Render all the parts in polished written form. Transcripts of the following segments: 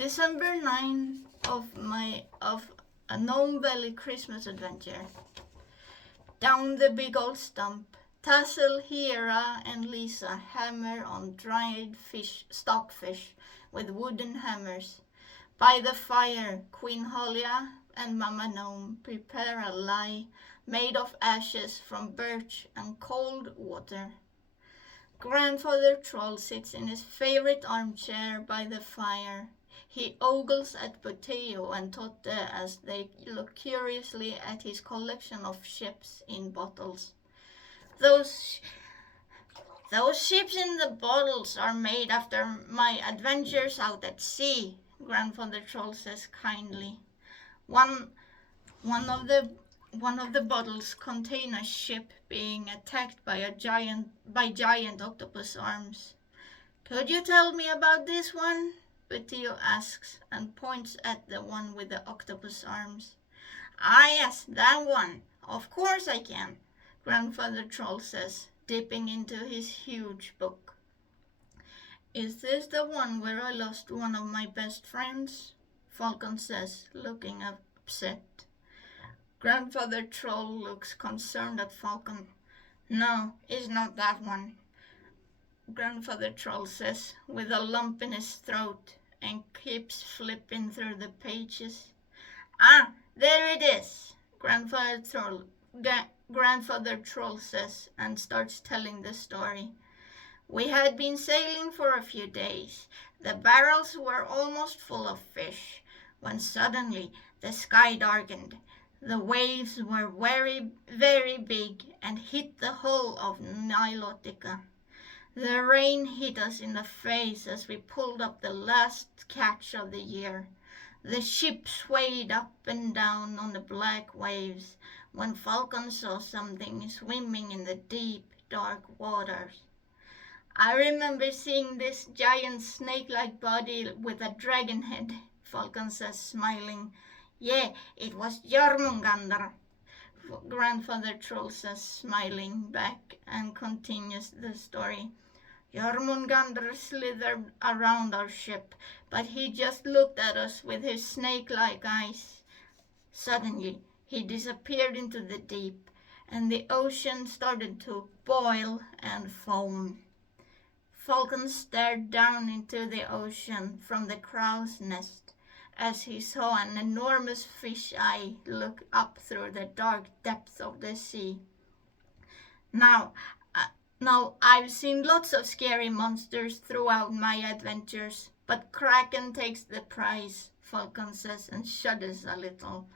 December 9 of a Gnome Valley Christmas adventure. Down the big old stump, Tassel, Hera, and Lisa hammer on dried stockfish with wooden hammers. By the fire, Queen Holia and Mama Gnome prepare a lye made of ashes from birch and cold water. Grandfather Troll sits in his favorite armchair by the fire. He ogles at Potato and Totte as they look curiously at his collection of ships in bottles. Those ships in the bottles are made after my adventures out at sea, Grandfather Troll says kindly. One of the bottles contain a ship being attacked by giant octopus arms. Could you tell me about this one? Potato asks and points at the one with the octopus arms. Ah yes, that one. Of course I can, Grandfather Troll says, dipping into his huge book. Is this the one where I lost one of my best friends? Falcon says, looking upset. Grandfather Troll looks concerned at Falcon. No, it's not that one, Grandfather Troll says, with a lump in his throat, and keeps flipping through the pages. Ah, there it is, Grandfather Troll says, and starts telling the story. We had been sailing for a few days. The barrels were almost full of fish, when suddenly the sky darkened. The waves were very, very big and hit the hull of Nilotica. The rain hit us in the face as we pulled up the last catch of the year. The ship swayed up and down on the black waves when Falcon saw something swimming in the deep, dark waters. I remember seeing this giant snake-like body with a dragon head, Falcon says, smiling. Yeah, it was Jormungandr, Grandfather Troll says, smiling back, and continues the story. Jormungandr slithered around our ship, but he just looked at us with his snake-like eyes. Suddenly, he disappeared into the deep, and the ocean started to boil and foam. Falcon stared down into the ocean from the crow's nest as he saw an enormous fish eye look up through the dark depths of the sea. Now, I've seen lots of scary monsters throughout my adventures, but Kraken takes the prize, Falcon says, and shudders a little.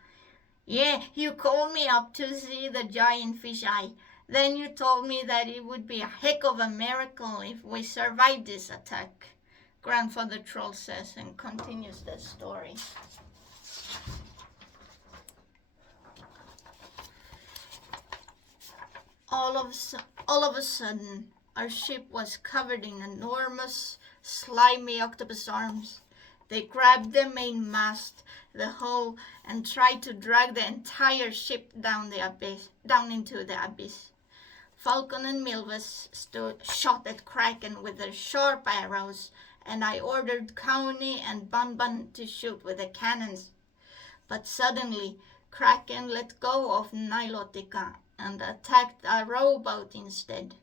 Yeah, you called me up to see the giant fish eye. Then you told me that it would be a heck of a miracle if we survived this attack, Grandfather Troll says, and continues the story. All of a sudden, our ship was covered in enormous, slimy octopus arms. They grabbed the main mast, the hull, and tried to drag the entire ship down into the abyss. Falcon and Milvis shot at Kraken with their sharp arrows, and I ordered Kauni and Bun to shoot with the cannons. But suddenly, Kraken let go of Nilotica and attacked a rowboat instead.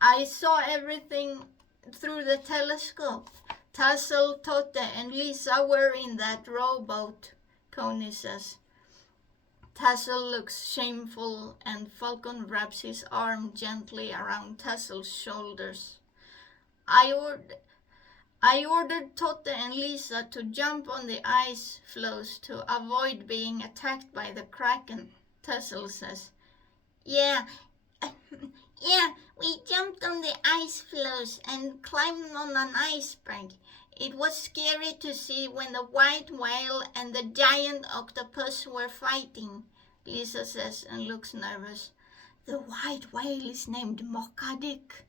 I saw everything through the telescope. Tassel, Totte, and Lisa were in that rowboat, Coney says. Tassel looks shameful, and Falcon wraps his arm gently around Tassel's shoulders. I ordered Totte and Lisa to jump on the ice floes to avoid being attacked by the Kraken, Tassel says. Yeah, we jumped on the ice floes and climbed on an iceberg. It was scary to see when the white whale and the giant octopus were fighting, Lisa says, and looks nervous. The white whale is named Mokadik,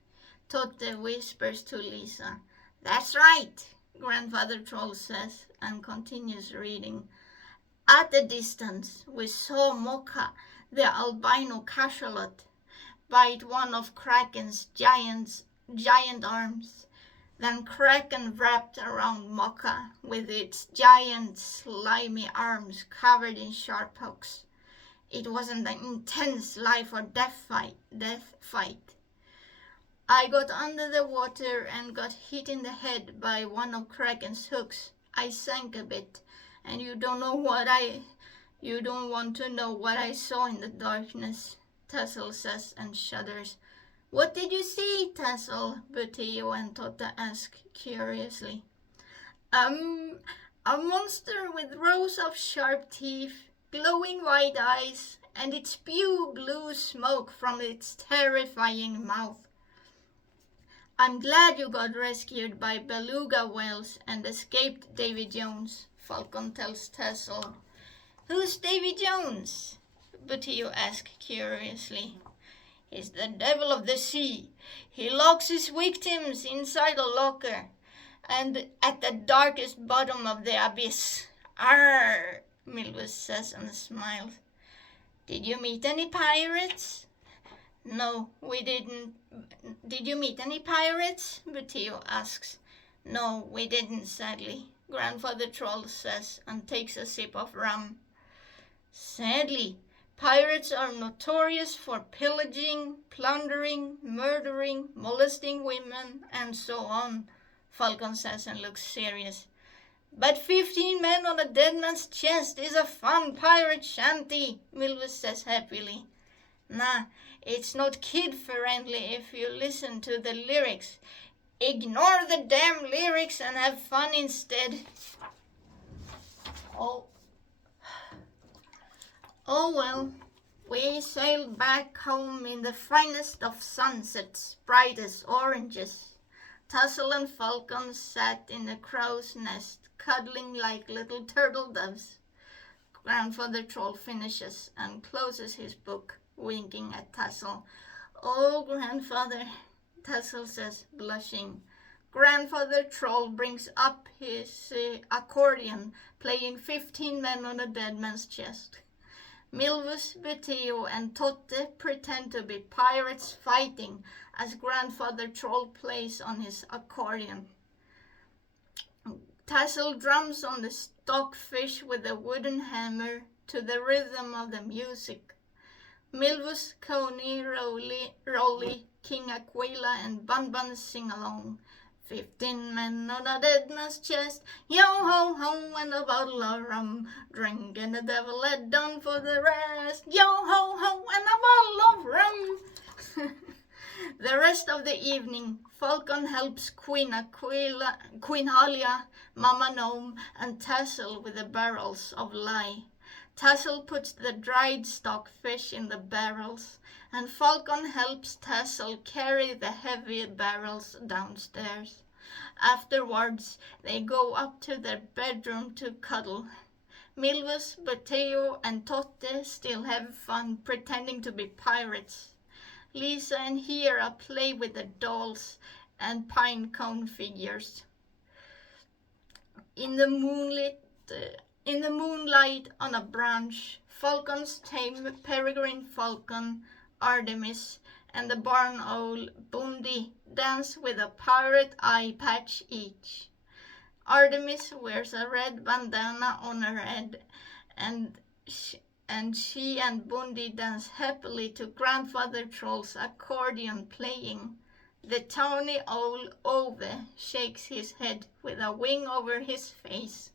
Totte whispers to Lisa. That's right, Grandfather Troll says, and continues reading. At a distance, we saw Moka, the albino cachalot, bite one of Kraken's giant arms. Then Kraken wrapped around Mocka with its giant slimy arms covered in sharp hooks. It wasn't an intense life or death fight. I got under the water and got hit in the head by one of Kraken's hooks. I sank a bit, and you don't want to know what I saw in the darkness, Tassel says and shudders. What did you see, Tassel? Butteo and Tota ask curiously. A monster with rows of sharp teeth, glowing white eyes, and it spewed blue smoke from its terrifying mouth. I'm glad you got rescued by beluga whales and escaped Davy Jones, Falcon tells Tassel. Who's Davy Jones? Butteo asked curiously. He's the devil of the sea. He locks his victims inside a locker and at the darkest bottom of the abyss. Arr, Milvus says and smiles. Did you meet any pirates? No, we didn't. Did you meet any pirates? Butteo asks. No, we didn't, sadly, Grandfather Troll says and takes a sip of rum. Sadly, pirates are notorious for pillaging, plundering, murdering, molesting women, and so on, Falcon says and looks serious. But 15 men on a dead man's chest is a fun pirate shanty, Milvus says happily. Nah, it's not kid-friendly if you listen to the lyrics. Ignore the damn lyrics and have fun instead. Oh well, we sailed back home in the finest of sunsets, brightest oranges. Tassel and Falcon sat in a crow's nest, cuddling like little turtle doves. Grandfather Troll finishes and closes his book, winking at Tassel. Oh, Grandfather, Tassel says, blushing. Grandfather Troll brings up his accordion, playing 15 men on a dead man's chest. Milvus, Butteo, and Totte pretend to be pirates fighting as Grandfather Troll plays on his accordion. Tassel drums on the stockfish with a wooden hammer to the rhythm of the music. Milvus, Coney, Rolly, King Aquila, and Bun Bun sing along. 15 men on a dead man's chest, yo-ho-ho, and a bottle of rum. Drink and the devil had done for the rest, yo-ho-ho, and a bottle of rum. The rest of the evening, Falcon helps Queen Halia, Mama Gnome, and Tassel with the barrels of lye. Tassel puts the dried stockfish in the barrels, and Falcon helps Tassel carry the heavy barrels downstairs. Afterwards, they go up to their bedroom to cuddle. Milvus, Butteo, and Totte still have fun pretending to be pirates. Lisa and Hera play with the dolls and pine cone figures. In the moonlight on a branch, Falcon's tame peregrine falcon, Artemis, and the barn owl, Bundi, dance with a pirate eye patch each. Artemis wears a red bandana on her head, and she and Bundi dance happily to Grandfather Troll's accordion playing. The tawny owl Ove shakes his head with a wing over his face.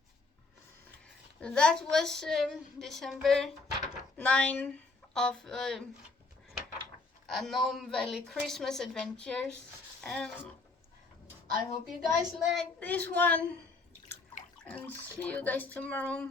That was December 9 of a Gnome Valley Christmas Adventures, and I hope you guys like this one, and see you guys tomorrow.